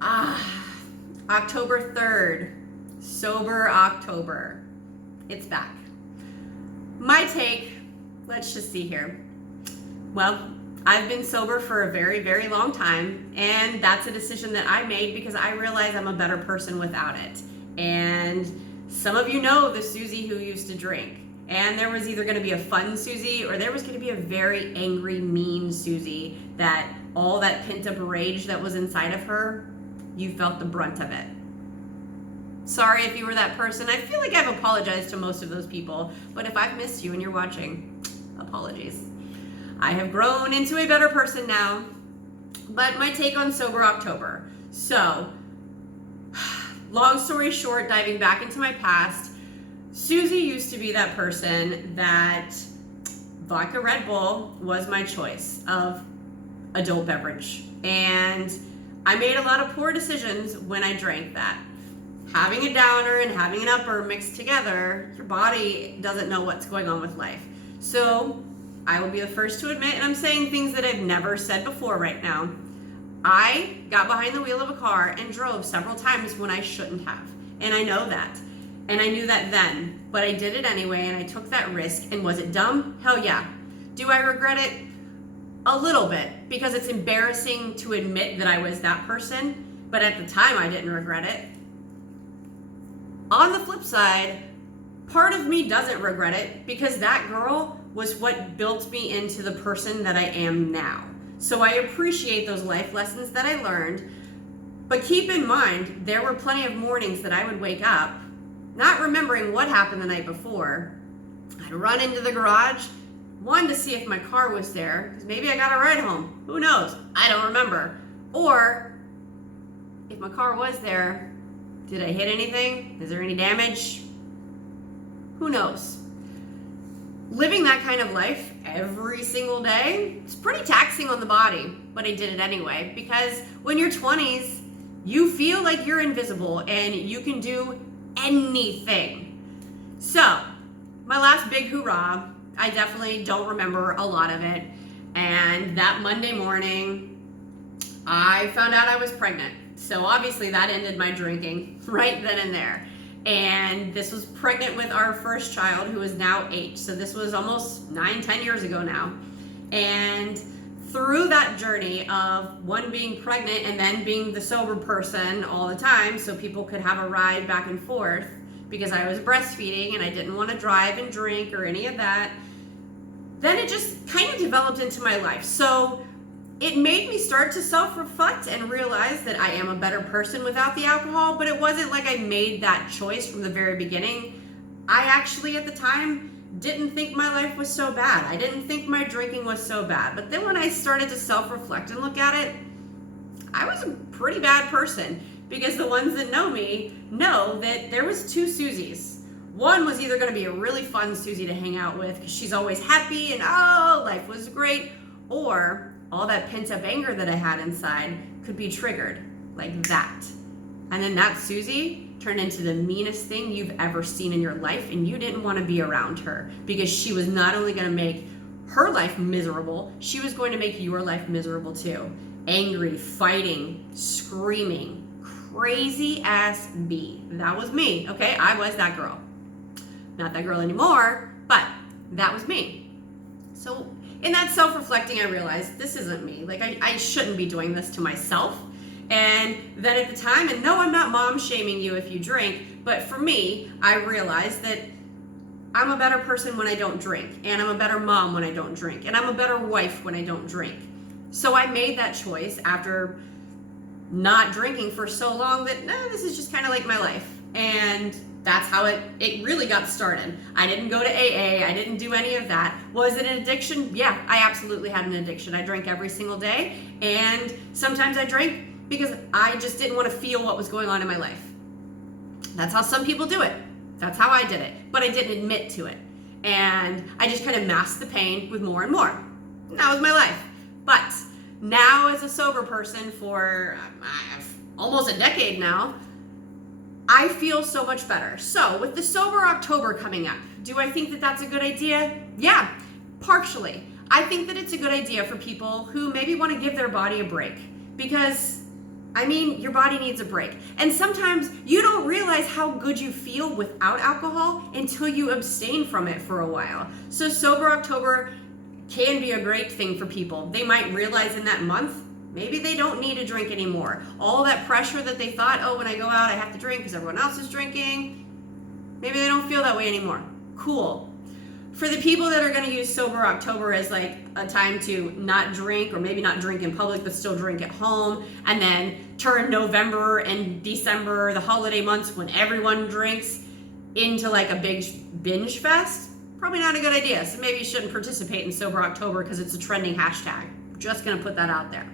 October 3rd, Sober October. It's back. My take, let's just see here. Well, I've been sober for a very, very long time, and that's a decision that I made because I realize I'm a better person without it. And some of you know the Susie who used to drink. And there was either going to be a fun Susie or there was going to be a very angry, mean Susie that all that pent up rage that was inside of her, you felt the brunt of it. Sorry if you were that person. I feel like I've apologized to most of those people, but if I've missed you and you're watching, apologies. I have grown into a better person now, but my take on Sober October. So, long story short, diving back into my past, Susie used to be that person that vodka Red Bull was my choice of adult beverage. And I made a lot of poor decisions when I drank that. Having a downer and having an upper mixed together, your body doesn't know what's going on with life. So I will be the first to admit, and I'm saying things that I've never said before right now, I got behind the wheel of a car and drove several times when I shouldn't have. And I know that. And I knew that then. But I did it anyway, and I took that risk. And was it dumb? Hell yeah. Do I regret it? A little bit, because it's embarrassing to admit that I was that person, but at the time I didn't regret it. On the flip side, part of me doesn't regret it because that girl was what built me into the person that I am now. So I appreciate those life lessons that I learned, but keep in mind, there were plenty of mornings that I would wake up not remembering what happened the night before. I'd run into the garage, one, to see if my car was there, because maybe I got a ride home. Who knows? I don't remember. Or, if my car was there, did I hit anything? Is there any damage? Who knows? Living that kind of life every single day, it's pretty taxing on the body, but I did it anyway, because when you're 20s, you feel like you're invisible and you can do anything. So, my last big hoorah, I definitely don't remember a lot of it. And that Monday morning, I found out I was pregnant. So obviously that ended my drinking right then and there. And this was pregnant with our first child, who is now 8. So this was almost 9-10 years ago now. And through that journey of one being pregnant and then being the sober person all the time, so people could have a ride back and forth, because I was breastfeeding and I didn't want to drive and drink or any of that, then it just kind of developed into my life. So it made me start to self-reflect and realize that I am a better person without the alcohol, but it wasn't like I made that choice from the very beginning. I actually, at the time, didn't think my life was so bad. I didn't think my drinking was so bad. But then when I started to self-reflect and look at it, I was a pretty bad person, because the ones that know me know that there was 2 Susies. One was either going to be a really fun Susie to hang out with because she's always happy and oh, life was great, or all that pent-up anger that I had inside could be triggered like that. And then that Susie turned into the meanest thing you've ever seen in your life, and you didn't want to be around her because she was not only going to make her life miserable, she was going to make your life miserable too. Angry, fighting, screaming, crazy ass B. That was me, okay? I was that girl. Not that girl anymore, but that was me. So in that self-reflecting, I realized this isn't me. Like I shouldn't be doing this to myself. And then at the time, and no, I'm not mom shaming you if you drink, but for me, I realized that I'm a better person when I don't drink, and I'm a better mom when I don't drink, and I'm a better wife when I don't drink. So I made that choice after not drinking for so long that, no, this is just kind of like my life. And that's how it really got started. I didn't go to AA. I didn't do any of that. Was it an addiction? Yeah, I absolutely had an addiction. I drank every single day, and sometimes I drank because I just didn't want to feel what was going on in my life. That's how some people do it. That's how I did it, but I didn't admit to it. And I just kind of masked the pain with more and more. And that was my life. But now, as a sober person for almost a decade now, I feel so much better. So with the Sober October coming up, do I think that that's a good idea? Yeah, partially. I think that it's a good idea for people who maybe want to give their body a break, because I mean, your body needs a break. And sometimes you don't realize how good you feel without alcohol until you abstain from it for a while. So Sober October can be a great thing for people. They might realize in that month, maybe they don't need to drink anymore. All that pressure that they thought, oh, when I go out, I have to drink because everyone else is drinking. Maybe they don't feel that way anymore. Cool. For the people that are going to use Sober October as like a time to not drink, or maybe not drink in public, but still drink at home, and then turn November and December, the holiday months when everyone drinks, into like a big binge fest, probably not a good idea. So maybe you shouldn't participate in Sober October because it's a trending hashtag. Just going to put that out there.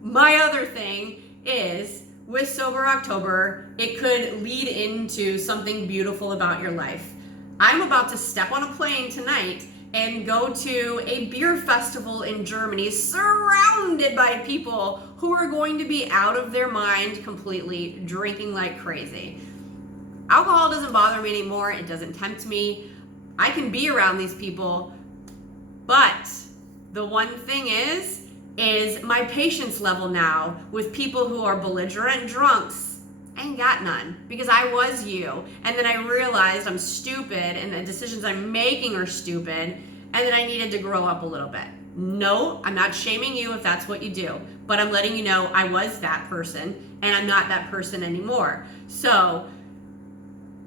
My other thing is, with Sober October, it could lead into something beautiful about your life. I'm about to step on a plane tonight and go to a beer festival in Germany, surrounded by people who are going to be out of their mind completely, drinking like crazy. Alcohol doesn't bother me anymore. It doesn't tempt me. I can be around these people, but the one thing is my patience level now with people who are belligerent drunks. I ain't got none, because I was you, and then I realized I'm stupid and the decisions I'm making are stupid, and then I needed to grow up a little bit. No, I'm not shaming you if that's what you do, but I'm letting you know I was that person and I'm not that person anymore. So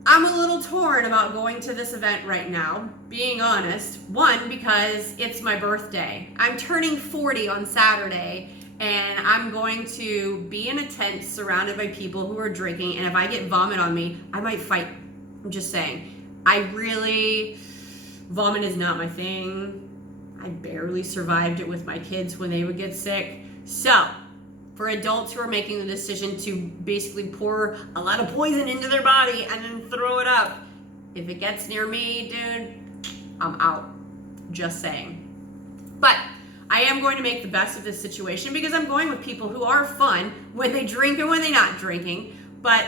I'm a little torn about going to this event right now, being honest. One, because it's my birthday. I'm turning 40 on Saturday, and I'm going to be in a tent surrounded by people who are drinking, and if I get vomit on me, I might fight. I'm just saying. Vomit is not my thing. I barely survived it with my kids when they would get sick. So, for adults who are making the decision to basically pour a lot of poison into their body and then throw it up, if it gets near me, dude, I'm out. Just saying. But I am going to make the best of this situation because I'm going with people who are fun when they drink and when they're not drinking. But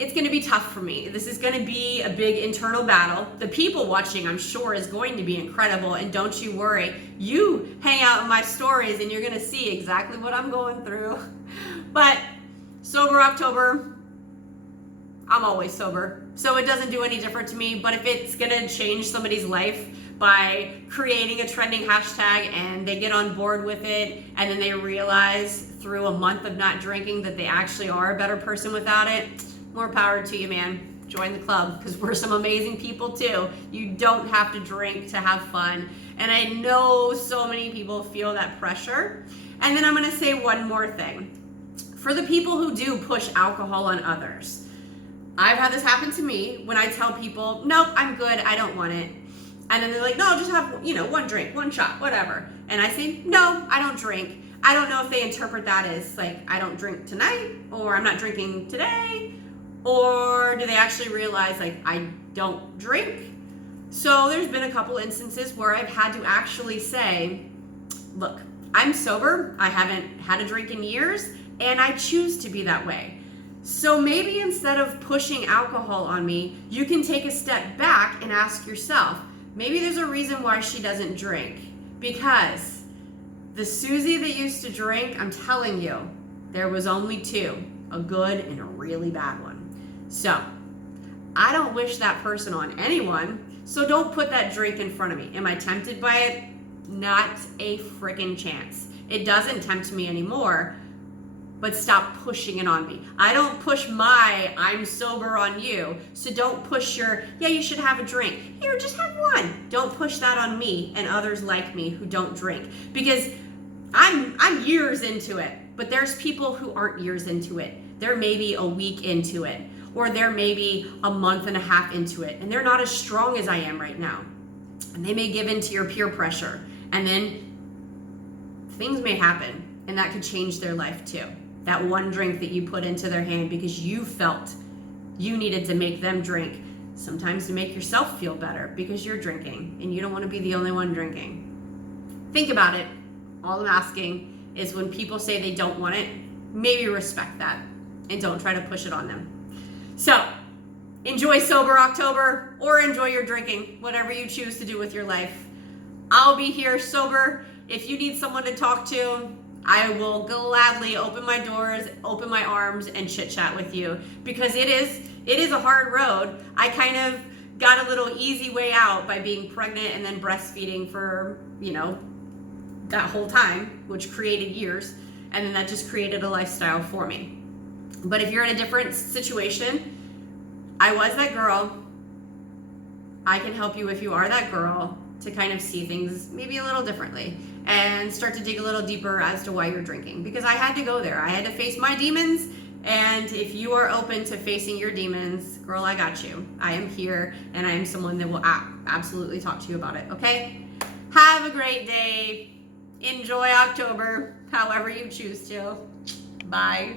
it's going to be tough for me. This is going to be a big internal battle. The people watching, I'm sure, is going to be incredible. And don't you worry. You hang out in my stories and you're going to see exactly what I'm going through. But Sober October, I'm always sober. So it doesn't do any different to me. But if it's going to change somebody's life by creating a trending hashtag and they get on board with it, and then they realize through a month of not drinking that they actually are a better person without it, more power to you, man. Join the club, because we're some amazing people too. You don't have to drink to have fun. And I know so many people feel that pressure. And then I'm going to say one more thing. For the people who do push alcohol on others, I've had this happen to me when I tell people, nope, I'm good, I don't want it. And then they're like, no, just have, one drink, one shot, whatever. And I say, no, I don't drink. I don't know if they interpret that as like, I don't drink tonight, or I'm not drinking today, or do they actually realize like, I don't drink? So there's been a couple instances where I've had to actually say, look, I'm sober, I haven't had a drink in years, and I choose to be that way. So maybe instead of pushing alcohol on me, you can take a step back and ask yourself, maybe there's a reason why she doesn't drink. Because the Susie that used to drink, I'm telling you, there was only two, a good and a really bad one. So I don't wish that person on anyone, so don't put that drink in front of me. Am I tempted by it? Not a freaking chance. It doesn't tempt me anymore, but stop pushing it on me. I don't push my I'm sober on you, so don't push your, yeah, you should have a drink. Here, just have one. Don't push that on me and others like me who don't drink, because I'm years into it, but there's people who aren't years into it. They're maybe a week into it, or they're maybe a month and a half into it, and they're not as strong as I am right now. And they may give in to your peer pressure, and then things may happen, and that could change their life too. That one drink that you put into their hand because you felt you needed to make them drink, sometimes to make yourself feel better because you're drinking and you don't want to be the only one drinking. Think about it. All I'm asking is, when people say they don't want it, maybe respect that and don't try to push it on them. So enjoy Sober October, or enjoy your drinking, whatever you choose to do with your life. I'll be here sober. If you need someone to talk to, I will gladly open my doors, open my arms, and chit chat with you, because it is a hard road. I kind of got a little easy way out by being pregnant and then breastfeeding for, that whole time, which created years, and then that just created a lifestyle for me. But if you're in a different situation, I was that girl. I can help you if you are that girl to kind of see things maybe a little differently and start to dig a little deeper as to why you're drinking, because I had to go there. I had to face my demons. And if you are open to facing your demons, girl, I got you. I am here, and I am someone that will absolutely talk to you about it, okay? Have a great day. Enjoy October, however you choose to. Bye.